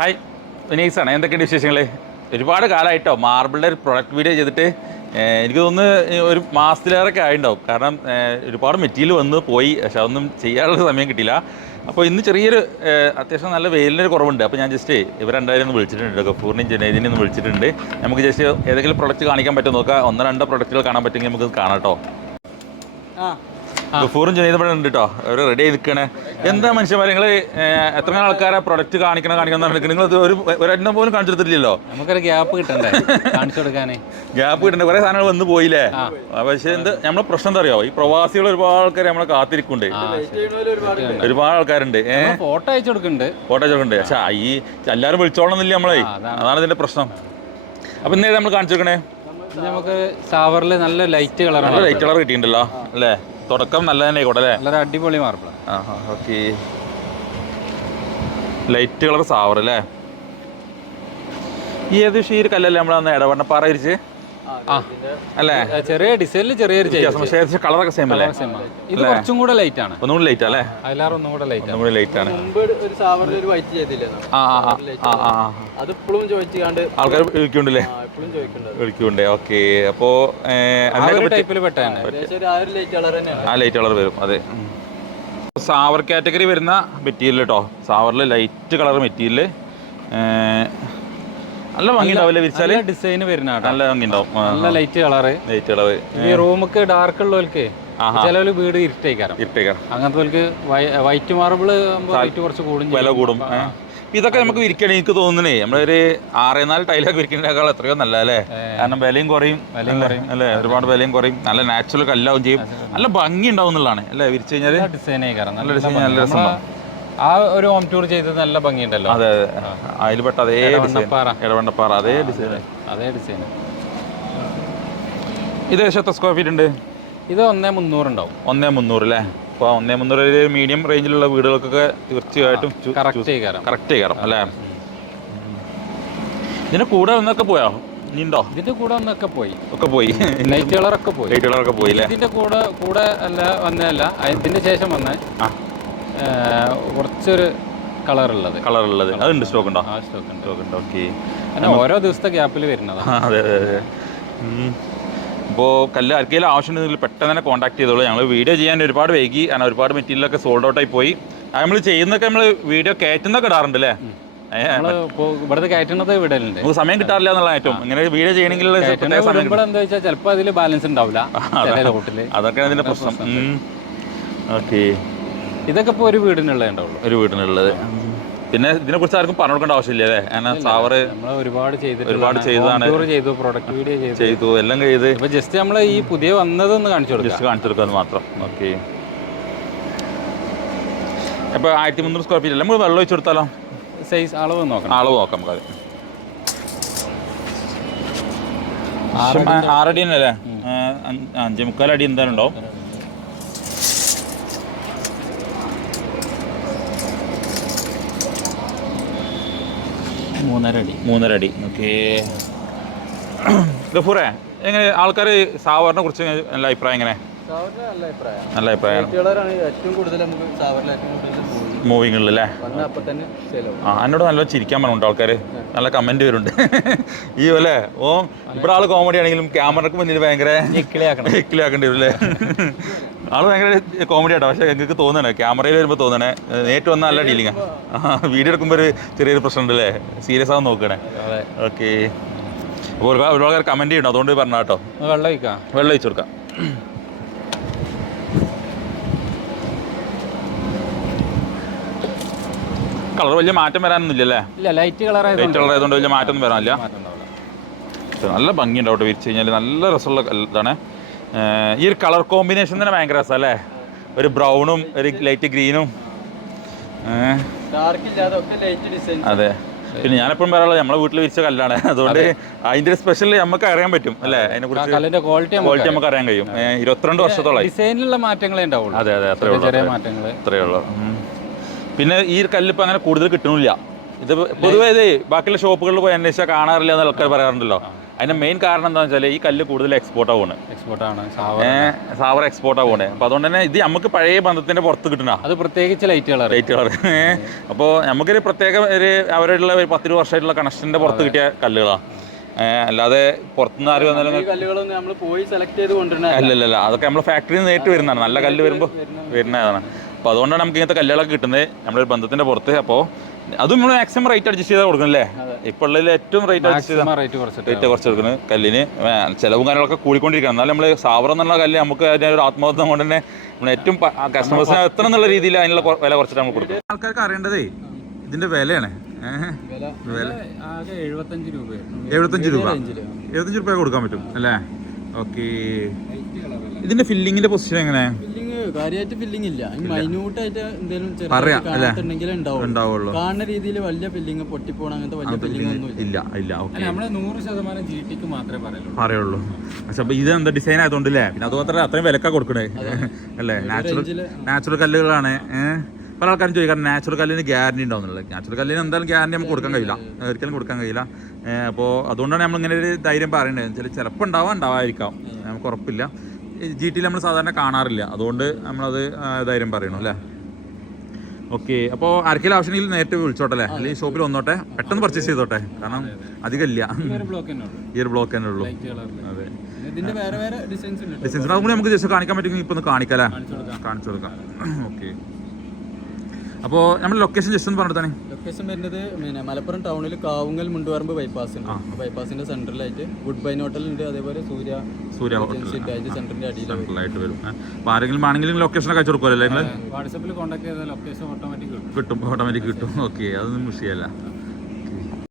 Hi വിനീസാണ്. എന്തൊക്കെയുണ്ട് വിശേഷങ്ങൾ? ഒരുപാട് കാലമായിട്ടോ മാർബിളിൻ്റെ ഒരു പ്രൊഡക്റ്റ് വീഡിയോ ചെയ്തിട്ട്. എനിക്ക് തോന്നുന്നു ഒരു മാസത്തിലേറൊക്കെ ആയിട്ടുണ്ടാവും. കാരണം ഒരുപാട് മെറ്റീരിയൽ വന്ന് പോയി, പക്ഷെ അതൊന്നും ചെയ്യാനുള്ള സമയം കിട്ടിയില്ല. അപ്പോൾ ഇന്ന് ചെറിയൊരു അത്യാവശ്യം നല്ല വെയിലിനൊരു കുറവുണ്ട്. അപ്പോൾ ഞാൻ ജസ്റ്റ് ഇവർ രണ്ടായിരം ഒന്ന് വിളിച്ചിട്ടുണ്ട്, ഗഫൂറിനെയും ജനേദിനെയും ഒന്ന് വിളിച്ചിട്ടുണ്ട്. നമുക്ക് ജസ്റ്റ് ഏതെങ്കിലും പ്രൊഡക്റ്റ് കാണിക്കാൻ പറ്റുമോ നോക്കാം. ഒന്നോ രണ്ടോ പ്രൊഡക്റ്റുകൾ കാണാൻ പറ്റുമെങ്കിൽ നമുക്ക് കാണാം കേട്ടോ. ഗഫൂറും ജനീദും ഇവിടെ ഉണ്ട് കേട്ടോ. അവർ റെഡി ആയി നിൽക്കണേ. എന്താ മനുഷ്യന്മാർ, നിങ്ങൾ എത്ര ആൾക്കാരെ പ്രൊഡക്റ്റ് കാണിക്കണം നിങ്ങൾ ഒരു എണ്ണം പോലും കാണിച്ചെടുത്തില്ലല്ലോ. നമുക്കൊരു ഗ്യാപ്പ് കിട്ടണ്ടേ കാണിച്ചു കൊടുക്കാനേ. ഗ്യാപ്പ് കിട്ടണ്ടേ? കുറേ സാധനങ്ങൾ വന്ന് പോയില്ലേ. പക്ഷേ നമ്മളെ പ്രശ്നം എന്താ അറിയോ, ഈ പ്രവാസികൾ ഒരുപാട് ആൾക്കാർ നമ്മളെ കാത്തിരിക്കുന്നുണ്ട്. ഒരുപാട് ആൾക്കാരുണ്ട്. ഫോട്ടോ അയച്ചു കൊടുക്കുന്നുണ്ട്. പക്ഷെ ഈ എല്ലാവരും വിളിച്ചോളന്നില്ല നമ്മളെ. അതാണ് ഇതിന്റെ പ്രശ്നം. അപ്പൊ ഇന്നേ നമ്മൾ കാണിച്ചു കൊടുക്കണേ. നമുക്ക് സാവറിൽ നല്ല ലൈറ്റ് കളർ കിട്ടിയിട്ടുണ്ടല്ലോ അല്ലേ? തുടക്കം നല്ല തന്നെ ആയിക്കോട്ടെ അല്ലേ? നല്ലൊരു അടിപൊളി marble. Okay, light colour saver അല്ലേ? ഏത് ഷീർ കല്ലല്ലേ നമ്മളന്ന് ഇടവണ്ണപ്പാറ വിരിച്ച് അല്ലേ? ചെറിയ ഡിസൈനിൽ ചെറിയൊരു കളറൊക്കെ സെയിം അല്ലേ? ഇത് കുറച്ചും കൂടെ ലൈറ്റ് ആണ്. ഒന്നുകൂടി ലൈറ്റ് അല്ലേ? അതിലാറ് ഒന്നും കൂടെ ലൈറ്റ് ആണ്. ആൾക്കാർ വിളിക്കുന്നുണ്ടല്ലേ? വിളിക്കുന്നുണ്ട്. ഓക്കെ, അപ്പോ ആ ലൈറ്റ് കളർ വരും. അതെ, സാവർ കാറ്റഗറി വരുന്ന മെറ്റീരിയൽ കേട്ടോ. സാവറിൽ ലൈറ്റ് കളർ മെറ്റീരിയൽ നല്ല ഭംഗി ഉണ്ടാവില്ലേ വിരിച്ചാല്? ഡിസൈൻ വരുന്ന നല്ല ഭംഗി ഉണ്ടാവും. നല്ല ലൈറ്റ് കളറ്. ഈ റൂമൊക്കെ ഡാർക്ക് ഉള്ളവർക്ക് ചിലവര് വീട് ഇരുട്ടേക്കാരം. അങ്ങനത്തെ വൈറ്റ് മാർബിള് റേറ്റ് കുറച്ച് വില കൂടും. ഇതൊക്കെ നമുക്ക് വിരിക്കണേ എനിക്ക് തോന്നുന്നേ നമ്മളൊരു 6-4 ടൈലൊക്കെ വിരിക്കുന്നതിനേക്കാൾ എത്രയോ നല്ല അല്ലേ? കാരണം വിലയും കുറയും അല്ലേ? ഒരുപാട് വിലയും കുറയും. നല്ല നാച്ചുറൽ കല്ലാവും ചെയ്യും. നല്ല ഭംഗി ഉണ്ടാവും എന്നുള്ളതാണ് അല്ലേ? വിരിച്ചു കഴിഞ്ഞാൽ ഡിസൈൻ നല്ല ഡിസൈൻ, നല്ല രസം. ആ ഒരു ഹോം ടൂർ ചെയ്തത് നല്ല ഭംഗിയുണ്ടല്ലോ. അതെ, അതിൽ പെട്ട അതേ ഇടവണ്ണപ്പാറ അതേ ഡിസൈൻ. ഇത് എത്ര സ്ക്വയർ ഫീറ്റ് ഉണ്ട്? ഇത് 1,300 ഉണ്ടാവും. 1,300 അല്ലേ? അപ്പോൾ 1,300 മീഡിയം റേഞ്ചിലുള്ള വീടുകൾക്കൊക്കെ തീർച്ചയായിട്ടും കറക്റ്റ് ചെയ്യാം അല്ലേ? ഇതിന്റെ കൂടെ ഒന്നൊക്കെ പോയോ? ഇനി ഉണ്ടോ? ഇതിന്റെ കൂടെ ഒന്നൊക്കെ പോയി. ലൈറ്റ് കളറൊക്കെ പോയി. ഇതിന്റെ കൂടെ അല്ല വന്നതല്ല, ഇതിന്റെ ശേഷം വന്ന കുറച്ചൊരു കളറുള്ളത് അതുണ്ട്. സ്റ്റോക്ക് ഉണ്ടോ? സ്റ്റോക്ക്. ഓക്കെ, ഓരോ ദിവസത്തെ ഗ്യാപ്പിൽ വരുന്നതാണ്. അതെ. അപ്പോൾ കല്ല് ആർക്കെങ്കിലും ആവശ്യമുണ്ടെങ്കിൽ പെട്ടെന്ന് തന്നെ കോൺടാക്ട് ചെയ്തോളൂ. ഞങ്ങൾ വീഡിയോ ചെയ്യാൻ ഒരുപാട് വൈകി, കാരണം ഒരുപാട് മെറ്റീരിയലൊക്കെ സോൾഡ് ഔട്ടായി പോയി. നമ്മൾ ചെയ്യുന്നതൊക്കെ നമ്മൾ വീഡിയോ കയറ്റുന്നൊക്കെ ഇടാറുണ്ട് അല്ലേ? ഇവിടുത്തെ കയറ്റുന്നത് വിടലുണ്ട്. നമുക്ക് സമയം കിട്ടാറില്ല എന്നുള്ള ഏറ്റവും ഇങ്ങനെ വീഡിയോ ചെയ്യണമെങ്കിൽ എന്താ വെച്ചാൽ ചിലപ്പോൾ അതിൽ ബാലൻസ് ഉണ്ടാവില്ല. അതൊക്കെയാണ് അതിന്റെ പ്രശ്നം. ഓക്കെ, ഇതൊക്കെ ഇപ്പോൾ ഒരു വീടിനുള്ളത്. പിന്നെ ഇതിനെ കുറിച്ച് ആർക്കും പറഞ്ഞു കൊടുക്കേണ്ട ആവശ്യമില്ല അല്ലേ? കാരണം സാവറ് ഒരുപാട് ചെയ്തതാണ്. പ്രൊഡക്റ്റ് വീഡിയോ ചെയ്തു, എല്ലാം ചെയ്ത്. ഇപ്പൊ ജസ്റ്റ് നമ്മൾ ഈ പുതിയ വന്നതൊന്ന് കാണിച്ചു കൊടുക്കാന്ന് മാത്രം. ഓക്കെ, അപ്പൊ 1,300 സ്ക്വയർ ഫീറ്റ് അല്ലേ? നമ്മൾ വെള്ളം ഒഴിച്ചു കൊടുത്താലോ? സൈസ് അളവ് നോക്കാം നമുക്ക്. 6 അടി തന്നെ അല്ലേ? 5.25 അടി എന്തായാലും ഉണ്ടാവും. മൂന്നര അടി. ഓക്കെ, ഗഫൂറേ, എങ്ങനെ ആൾക്കാർ സാവറിനെ കുറിച്ച് നല്ല അഭിപ്രായം? എങ്ങനെ? നല്ല അഭിപ്രായം. മൂവിങ് ഉള്ളല്ലേ? എന്നോട് നല്ല ചിരിക്കാൻ പറഞ്ഞുണ്ട് ആൾക്കാർ. നല്ല കമന്റ് വരുന്നുണ്ട് ഈ അല്ലേ? ഇവിടെ ആള് കോമഡി ആണെങ്കിലും ക്യാമറക്ക് മുന്നിൽ ഭയങ്കര ഇക്കിളിയാക്കേണ്ടി വരും അല്ലേ? ആള് ഭയങ്കര കോമഡി ആട്ടോ. പക്ഷെ നിങ്ങൾക്ക് തോന്നണേ, ക്യാമറയിൽ വരുമ്പോൾ തോന്നണേ, നേരിട്ട് വന്നാൽ നല്ല ഡീലിങ്ങാ. വീഡിയോ എടുക്കുമ്പോൾ ഒരു ചെറിയൊരു പ്രശ്നം ഉണ്ട് അല്ലേ? സീരിയസ് ആവും നോക്കണേ. ഓക്കെ, അപ്പോൾ ഒരുപാട് ആൾക്കാർ കമന്റ് ചെയ്യണം, അതുകൊണ്ട് പറഞ്ഞ കേട്ടോ. വെള്ളം ഒഴിച്ചു കൊടുക്കാം. കളർ വലിയ മാറ്റം വരാനൊന്നും ഇല്ലല്ലേ? ലൈറ്റ് കളർ ആയതുകൊണ്ട് വലിയ മാറ്റമൊന്നും വരാനില്ല. നല്ല ഭംഗിയുണ്ടാവും വിരിച്ചു കഴിഞ്ഞാൽ. നല്ല രസമുള്ള ഇതാണ്. ഈ ഒരു കളർ കോമ്പിനേഷൻ തന്നെ ഭയങ്കര രസം അല്ലേ? ഒരു ബ്രൗണും ഒരു ലൈറ്റ് ഗ്രീനും. അതെ, പിന്നെ ഞാനെപ്പോഴും പറയാനുള്ളത് നമ്മളെ വീട്ടിൽ വിരിച്ച കല്ലാണ്, അതുകൊണ്ട് അതിന്റെ സ്പെഷ്യൽ നമുക്ക് അറിയാൻ പറ്റും അല്ലേ? അതിനെ കുറിച്ച് ക്വാളിറ്റി നമുക്ക് അറിയാൻ കഴിയും. 22 വർഷത്തോളം ഡിസൈനിലുള്ള മാറ്റങ്ങളേ ഉണ്ടാവുള്ളൂ. അതെ, അത്രയേ ഉള്ളൂ. പിന്നെ ഈ കല്ല് ഇപ്പം അങ്ങനെ കൂടുതൽ കിട്ടണില്ല. ഇത് പൊതുവേ ഇത് ബാക്കിയുള്ള ഷോപ്പുകളിൽ പോയി അന്വേഷിച്ചാൽ കാണാറില്ല എന്ന് ആൾക്കാർ പറയാറുണ്ടല്ലോ. അതിന്റെ മെയിൻ കാരണം എന്താണെന്ന് വെച്ചാൽ ഈ കല്ല് കൂടുതൽ എക്സ്പോർട്ടാണ് പോകുന്നത്. എക്സ്പോർട്ടാണ് സാവർ എക്സ്പോർട്ടാണ് പോകുന്നത്. അപ്പോൾ അതുകൊണ്ട് തന്നെ ഇത് നമുക്ക് പഴയ ബന്ധത്തിന്റെ പുറത്ത് കിട്ടണ അത് പ്രത്യേകിച്ച് ലൈറ്റ് കളർ. അപ്പോൾ നമുക്കൊരു പ്രത്യേക ഒരു അവരുള്ള 10 വർഷമായിട്ടുള്ള കണക്ഷന്റെ പുറത്ത് കിട്ടിയ കല്ലുകളാണ്. അല്ലാതെ പുറത്തുനിന്ന് ആര് വന്നാലും അല്ലല്ല, അതൊക്കെ നമ്മൾ ഫാക്ടറിയിൽ നിന്ന് നേരിട്ട് വരുന്നതാണ്. നല്ല കല്ല് വരുമ്പോൾ വരുന്നതാണ്. അപ്പോൾ അതുകൊണ്ടാണ് നമുക്ക് ഇങ്ങനത്തെ കല്ലുകളൊക്കെ കിട്ടുന്നത് നമ്മുടെ ഒരു ബന്ധത്തിന്റെ പുറത്ത്. അപ്പോൾ അതും നമ്മൾ മാക്സിമം റേറ്റ് അഡ്ജസ്റ്റ് ചെയ്താൽ കൊടുക്കണല്ലേ? ഇപ്പോൾ ഉള്ളതിൽ ഏറ്റവും റേറ്റ് അഡ്ജസ്റ്റ് റേറ്റ് കുറച്ച് കൊടുക്കുന്നത് കല്ലിന്. ചിലവും കാര്യങ്ങളൊക്കെ കൂടിക്കൊണ്ടിരിക്കണം. എന്നാലും നമ്മൾ സാവർ എന്നുള്ള കല്ല് നമുക്ക് അതിൻ്റെ ഒരു ആത്മബന്ധം കൊണ്ട് തന്നെ നമ്മൾ ഏറ്റവും കസ്റ്റമേഴ്സിന് എത്തണം എന്നുള്ള രീതിയിൽ അതിനുള്ള വില കുറച്ചിട്ട് നമ്മൾ കൊടുക്കും. ആൾക്കാർക്ക് അറിയേണ്ടതേ ഇതിന്റെ വിലയാണ്. 75 രൂപ 75 രൂപ കൊടുക്കാൻ പറ്റും അല്ലേ? ഓക്കെ. ഇതിന്റെ ഫില്ലിങ്ങിന്റെ പൊസിഷൻ എങ്ങനെ? കാര്യമായിട്ട് ഫില്ലിംഗ് ഇല്ല, മൈന്യൂട്ടായിട്ട് എന്തെങ്കിലും ഉണ്ടാവുള്ളൂ. കാണുന്ന രീതിയിൽ വലിയ ഫില്ലിംഗ് പൊട്ടിപ്പോണ അങ്ങനത്തെ വലിയ ഫില്ലിംഗ് ഒന്നും ഇല്ല. നമ്മള് 100% GT മാത്രമേ പറയുള്ളൂ. പക്ഷെ അപ്പൊ ഇത് എന്താ ഡിസൈൻ ആയതുകൊണ്ടല്ലേ? പിന്നെ അതുമാത്രം അത്രയും വിലക്കാ കൊടുക്കണേ അല്ലേ? നാച്ചുറൽ കല്ലുകളാണ്. പല ആൾക്കാരും ചോദിക്കാം നാച്ചുറൽ കല്ലിന് ഗ്യാരണ്ടി ഉണ്ടാവുന്നുള്ളത്. നാച്ചുറൽ കല്ലിന് എന്തായാലും ഗ്യാരണ്ടി നമുക്ക് കൊടുക്കാൻ കഴിയില്ല, ഒരിക്കലും കൊടുക്കാൻ കഴിയില്ല. അപ്പോൾ അതുകൊണ്ടാണ് നമ്മൾ ഇങ്ങനെ ഒരു ധൈര്യം പറയേണ്ടത്. ചിലപ്പോൾ ഉണ്ടാവാതിരിക്കാം, നമുക്ക് ഉറപ്പില്ല. GT നമ്മൾ സാധാരണ കാണാറില്ല, അതുകൊണ്ട് നമ്മളത് ധൈര്യം പറയണു അല്ലേ? ഓക്കെ. അപ്പോൾ ആർക്കെങ്കിലും ആവശ്യമെങ്കിൽ നേരിട്ട് വിളിച്ചോട്ടെ അല്ലേ? അല്ലെങ്കിൽ ഷോപ്പിൽ വന്നോട്ടെ, പെട്ടെന്ന് പർച്ചേസ് ചെയ്തോട്ടെ. കാരണം അധികം ഇല്ല, ഈ ഒരു ബ്ലോക്ക് തന്നെ ഉള്ളൂ. അതെ, ഡിസൈൻസ് അതുകൊണ്ട് നമുക്ക് ജസ്റ്റ് കാണിക്കാൻ പറ്റുമെങ്കിൽ ഇപ്പോൾ ഒന്ന് കാണിക്കാം അല്ലേ? കാണിച്ചു കൊടുക്കാം. ഓക്കെ. അപ്പോൾ നമ്മുടെ ലൊക്കേഷൻ ജസ്റ്റ് ഒന്ന് പറഞ്ഞിട്ടാണ്. ലൊക്കേഷൻ വരുന്നത് പിന്നെ മലപ്പുറം ടൗണിൽ കാവുങ്ങൽ മുണ്ടുപറമ്പ് ബൈപ്പാസ് ഉണ്ട്. ബൈപ്പാസിന്റെ സെന്ററിലായിട്ട് ഗുഡ് ബൈൻ ഹോട്ടൽ ഉണ്ട്, അതേപോലെ സൂര്യ സെന്ററിന്റെ അടിയിലായിട്ട് വരും. അപ്പോൾ ആരെങ്കിലും ആണെങ്കിലും ലൊക്കേഷൻ ഒക്കെ അയച്ചു കൊടുക്കുമല്ലോ നിങ്ങൾ? വാട്സാപ്പിൽ കോൺടാക്ട് ചെയ്താൽ ലൊക്കേഷൻ ഓട്ടോമാറ്റിക് കിട്ടും. ഓട്ടോമാറ്റിക് കിട്ടും. ഓക്കെ, അതൊന്നും വിഷയമല്ല.